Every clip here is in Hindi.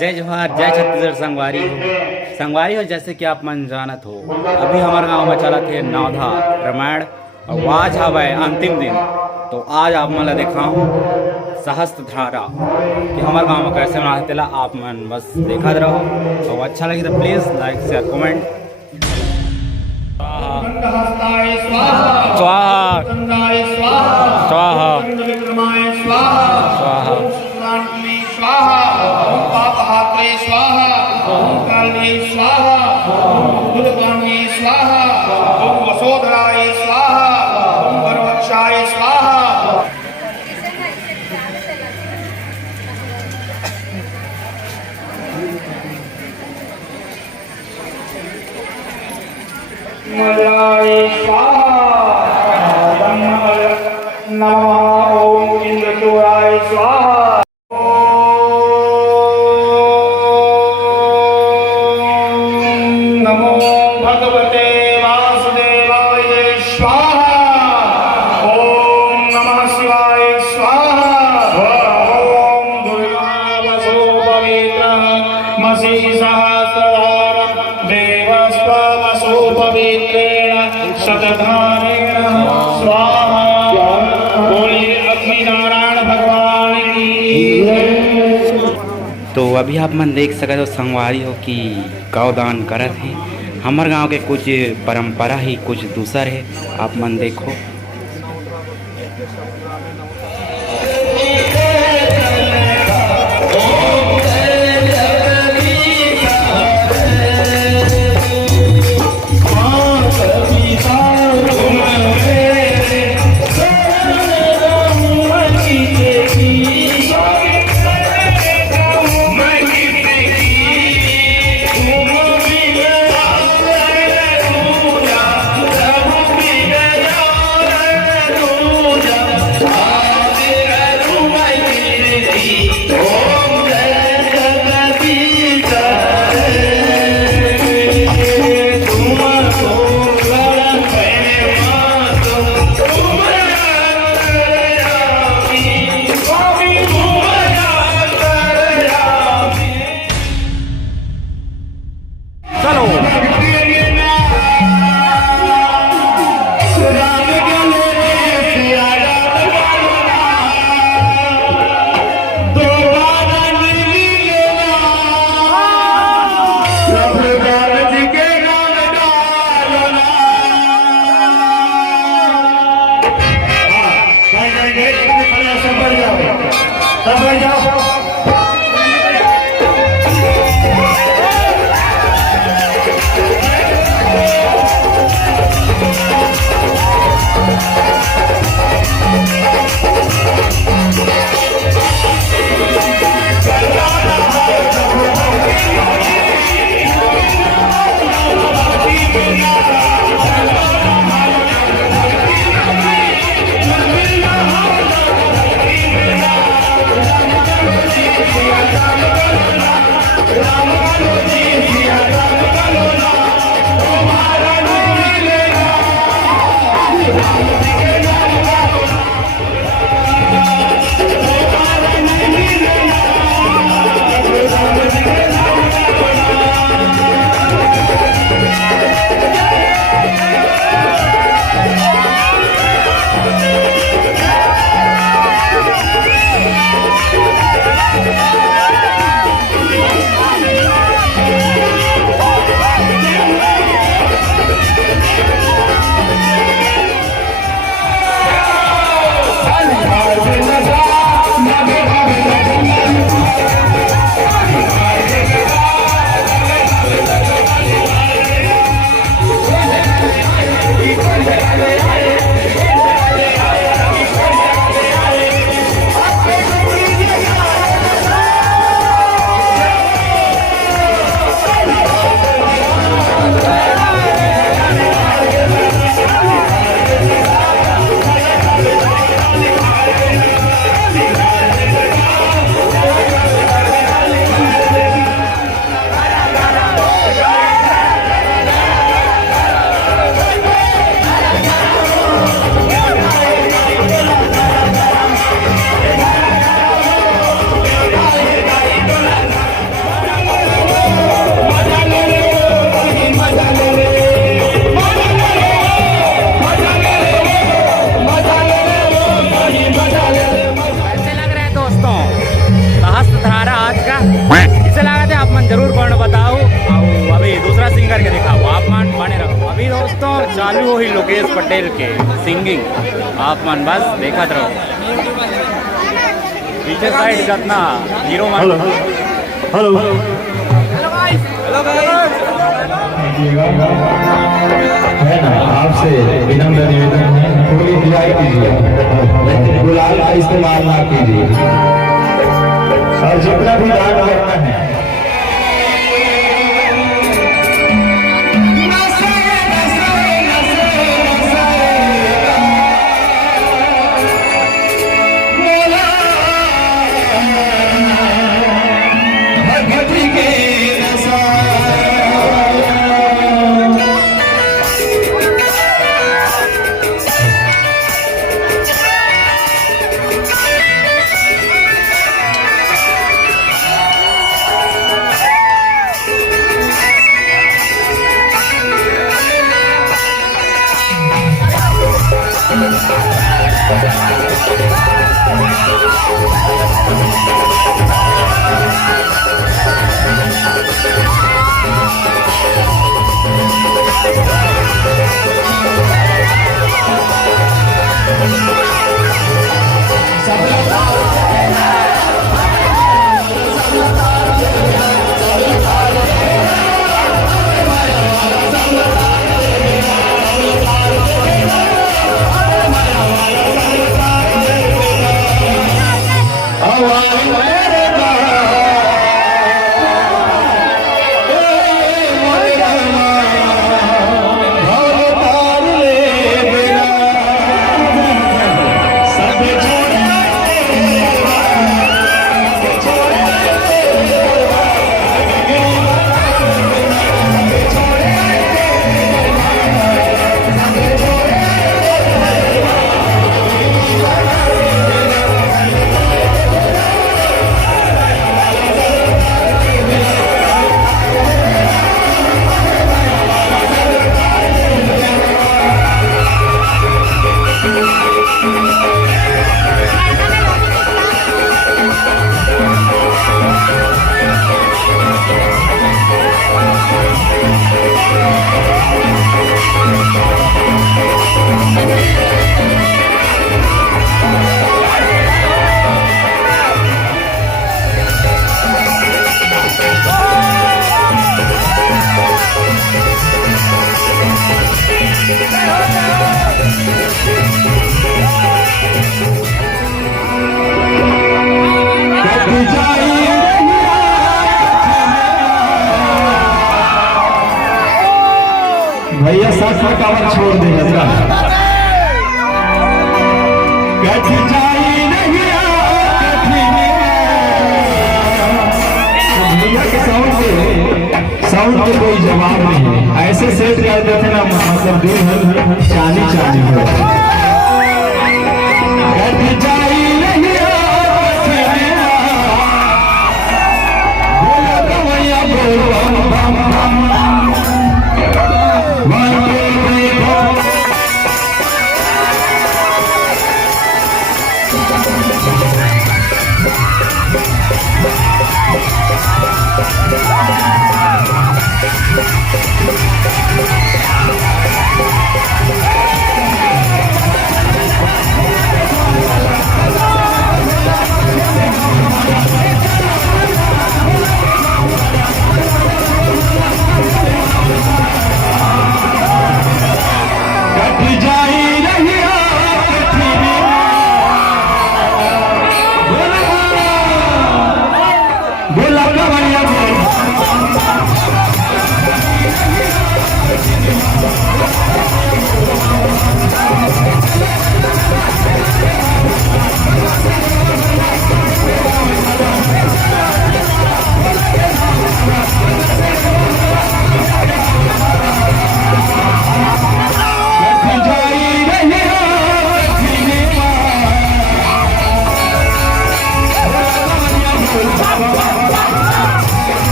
जय जोहार, जय छत्तीसगढ़ संगवारी हो जैसे कि आप मन जानत हो। अभी हमारे गांव में चला थे नवधा रामायण और आज हवे अंतिम दिन। तो आज आप मन ला दिखाऊं सहस्त्र धारा कि हमारे गांव में कैसे मनाते ला। आप मन बस देखा रहो और अच्छा लगे तो प्लीज़ लाइक शेयर कमेंट। स्वाहा स्वाहा स्वाहा स्वाहा ओम पापहात्रे स्वाहा ओम काले स्वाहा ओम दुर्गांगे स्वाहा ओम वसोधराय स्वाहा ओम वरवक्षाय स्वाहा। मलाय स्वाहा नमः ओम इंद्रचूड़ाय स्वाहा। तो अभी आप मन देख सकते हो संगवारी हो कि गौदान करत है। हमारे गांव के कुछ परंपरा ही कुछ दूसर है, आप मन देखो। लोकेश पटेल के सिंगिंग आप मन बस देखत रहो। पीछे साइड कितना हीरो मान हेलो है ना, आपसे विनम्र निवेदन है, थोड़ी दिलाई कीजिए, लेकिन गुलाल का इस्तेमाल ना कीजिए। और जितना भी दान करना है भैया 60 छोड़ दे जरा। कट जाई नहीं भैया के साउंड पे कोई जवाब नहीं है, ऐसे सेट कर देते ना, मतलब दिन चाली चाली हो। कट जाई नहीं बोलो तो भैया बोलो बम बम बोला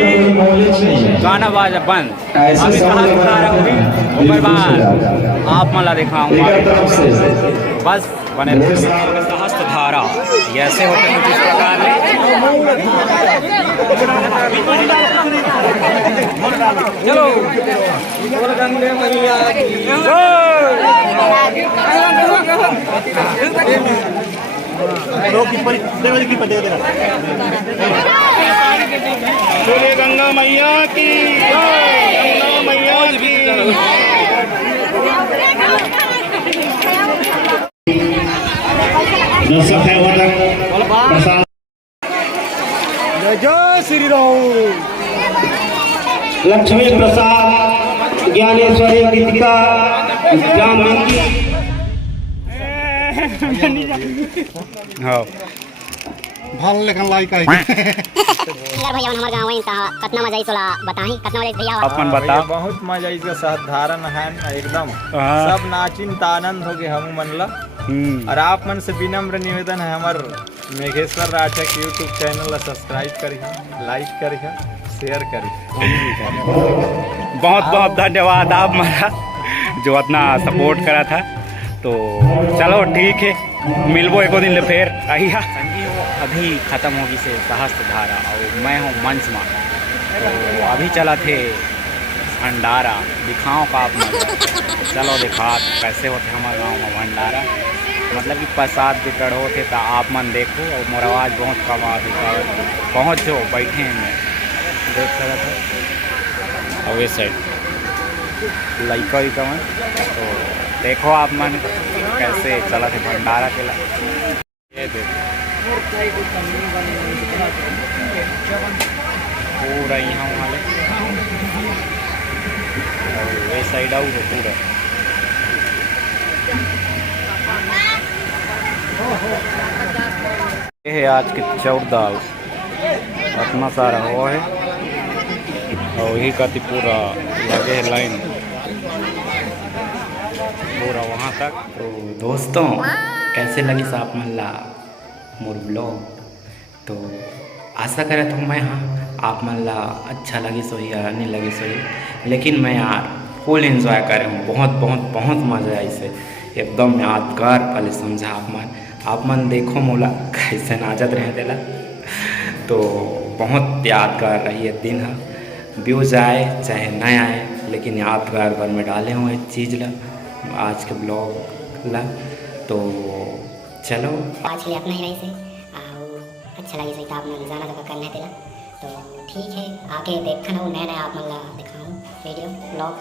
कोई नॉलेज नहीं है। गाना बाजा बंद। ऐसे अभी सब कहाँ लोग दिखा रहा हूँ ऊपर बार आप मला दिखाऊंगा एक तरफ से बस बने रहो। सहस्त्र धारा ये ऐसे होते कुछ इस प्रकार चलो बोले गंगा मैया की गंगा मैया की दर्शक है प्रसाद जय श्री राम। लक्ष्मी प्रसाद ज्ञानेश्वरी गीतिका जामनगी हाँ ভাল লেখান লাইক आई यार भैया हमारे गाँव है कितना मजा आई तोला बताही कितना मजा भैया अपन बताओ। बहुत मजा इसका साधारण है न एकदम हाँ। सब नाचिन त आनंद हो गए हम मन ला। और आप मन से विनम्र निवेदन है हमार मेघेश्वर राठक यूट्यूब चैनल ला सब्सक्राइब करिए, लाइक करिए, शेयर करिए। बहुत बहुत धन्यवाद आप हमारा जो इतना सपोर्ट करा था। तो चलो ठीक है मिलबो एको दिन ले फिर आइया। अभी ख़त्म होगी से सहस्त्र धारा और मैं हूँ मंच में। तो अभी चला थे भंडारा दिखाओ का आप चलो दिखा कैसे होते हमारे गांव में भंडारा। मतलब कि प्रसाद वितरण होते तो आप मन देखो और मोर आवाज़ बहुत कम आती पहुँच जो बैठे हैं मैं देख सकता था और ये साइड लड़का ही कम तो देखो आप मन कैसे चला थे भंडारा के ये देखो पूरा यहाँ वाले और ये साइड आऊ तो पूरा ये है आज की चौर दाल इतना सारा हुआ है और यही का पूरा लगे है लाइन पूरा वहाँ तक। तो दोस्तों कैसे लगी साहब मल्ला मोर ब्लॉग। तो आशा करे तो मैं हाँ आप मल्ला अच्छा लगी सो या नहीं लगी सो ही, लेकिन मैं यार फुल एंजॉय कर रहा हूँ। बहुत बहुत बहुत मज़ा आया इसे एकदम यादगार पहले समझा आप मन देखो मोला कैसे नाचत रहे दिला। तो बहुत यादगार रही है दिन है। व्यूज आए चाहे न आए लेकिन यादगार भर में डाले हुए चीज़ ला आज के ब्लॉग ला। तो चलो आज के लिए अपना ही रही से अच्छा लगे सही तो आप मन जाना तो करने देला। तो ठीक है आगे देखना नया नया आप मन ला दिखाऊँ वीडियो ब्लॉग।